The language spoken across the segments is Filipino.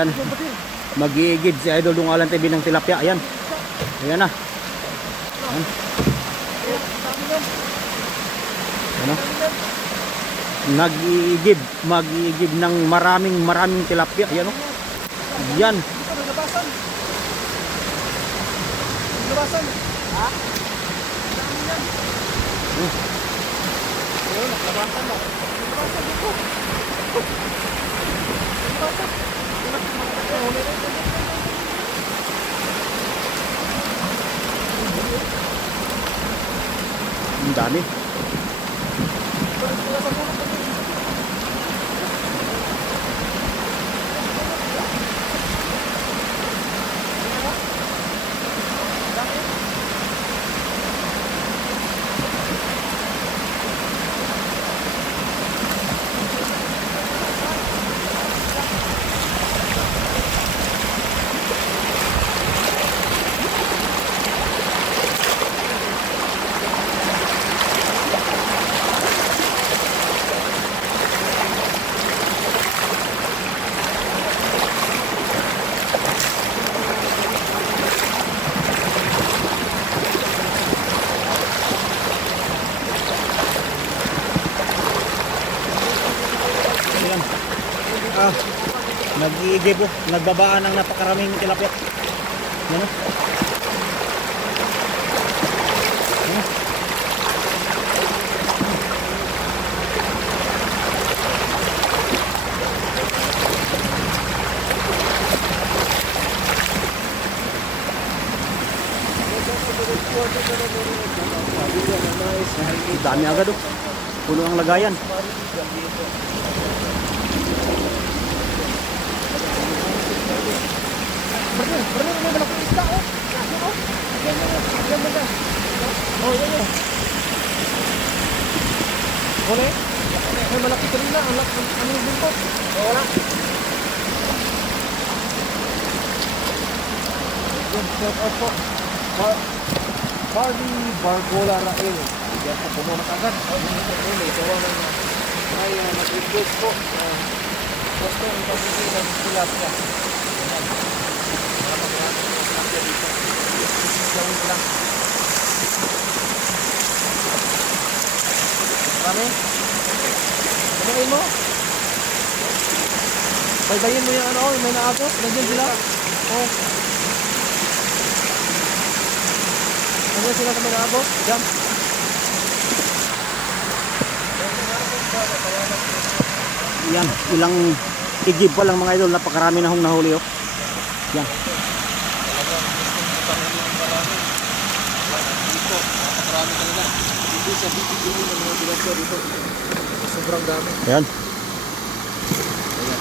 Ayan. Mag-iigib si Idol Dungalan TV ng tilapia. Ayan. Ayan na. Ayan. Ayan na. Mag-iigib ng maraming tilapia. Ayan o. Ayan. Labasan. Ha? Ayun, labasan mo. Labasan dito. Ang dami. Nag-iigib po, nagbabaan ng napakaraming tilapia. Yan o. Dami agad o. Puno ang lagayan. Berni may malaking isda oh. Yan ba? Oh, yan. Huli? May malaki kanina, ano yung buntot? Wala. Yan, shout out po. Barbie Bargola Rael. Yan po, pumunod agad. May gawa ng may nag-request po. Gusto yung pagiging ng tilapia. Gawin ko lang. Marami? Ano mo? Baybayin mo yung ano, may naabot. Nandiyan sila. Oh. Nandiyan sila sa may naabot. Jump. Yan, ilang igib pa lang mga idol, napakarami na hong nahuli oh. Yan. Napakarami kanina. Dito sa bibigyan ng mga dilapia dito. Sobrang dami. Ayan. Ayan.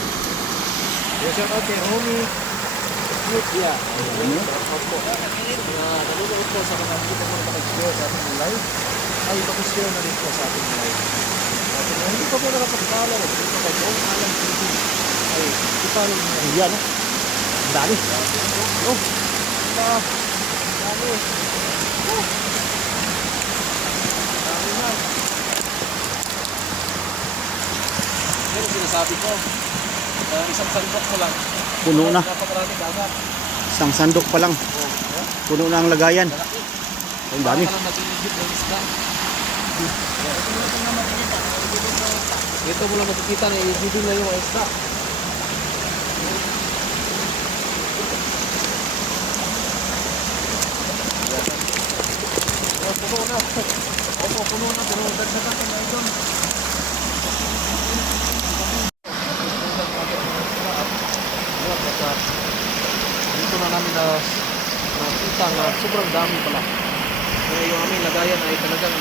Shout out kay Romy Lydia. Shout po. Nanonood po sa mga hindi naman makishare sa ating live. Ay, makishare na rin po sa ating live. Hindi pa po nakapag-follow. Hindi pa kayo alam TV. Ay, i-follow nyo na. Yan oh. Ang dami. Oh. Dami. Oh. Dami na. Yan ang sinasabi ko. Isang sandok mo lang. Puno na. Napakarami dagat. Isang sandok pa lang. Puno na ang lagayan. Malaki. Ang dami. Baka lang nag-iigit ng isda. Ito mo lang makikita na i-igit na yung isda. Puno na. Opo, puno na. Pero dagdagan ka na ito. Dito na namin nakita na sobrang dami pala. Kaya yung aming lagayan ay talagang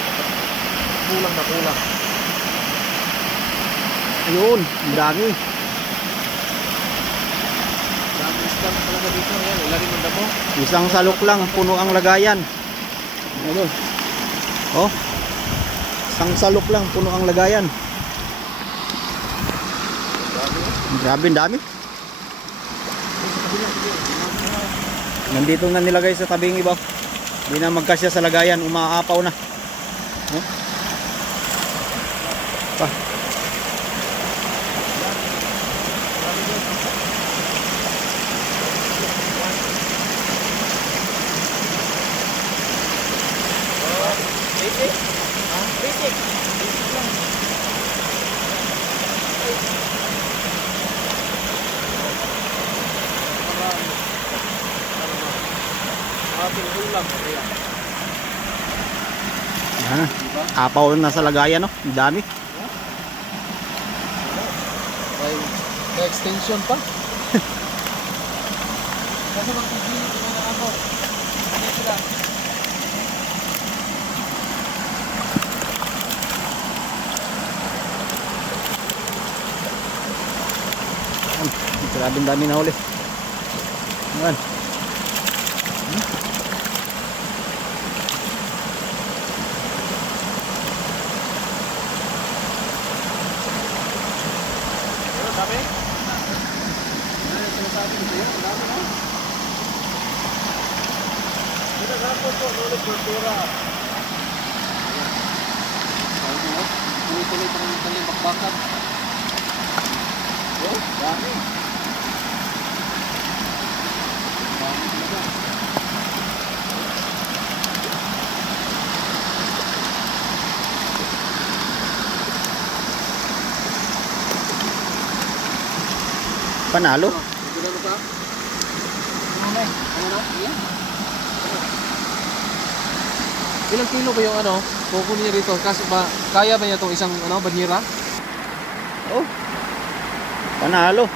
kulang na kulang. Ayun, ang dami. Dami isda na talaga dito. Yan, ilalim ang damo. Isang salok lang, puno ang lagayan. Ayun. Oh. Isang salok lang, puno ang lagayan. Grabe, ang dami. Nandito na nilagay sa tabing iba. Hindi na magkasya sa lagayan, umaapaw na. Oh. Pa. ulam. Kaya, Yan. diba? Apaw na sa lagayan, no? Ang dami. May extension pa. Kasi magpipili ko na ako. Ano sila? Yan. Grabing dami na huli. Yan. Pero dami? Ano yung sinasabi ko sa'yo? Ang dami na. Ginagapon po, ulit kultura. Sabi mo, tuloy-tuloy pa ng talim bakbakan. Oh, dami. Dami talaga. Panalo. Ito na ba? Ano na? Ano na? Ilan? Ilang kilo ba yung ano? Kukunin niya rito. Kasi ba, kaya ba niya itong isang ano, banyera? Oh. Panalo.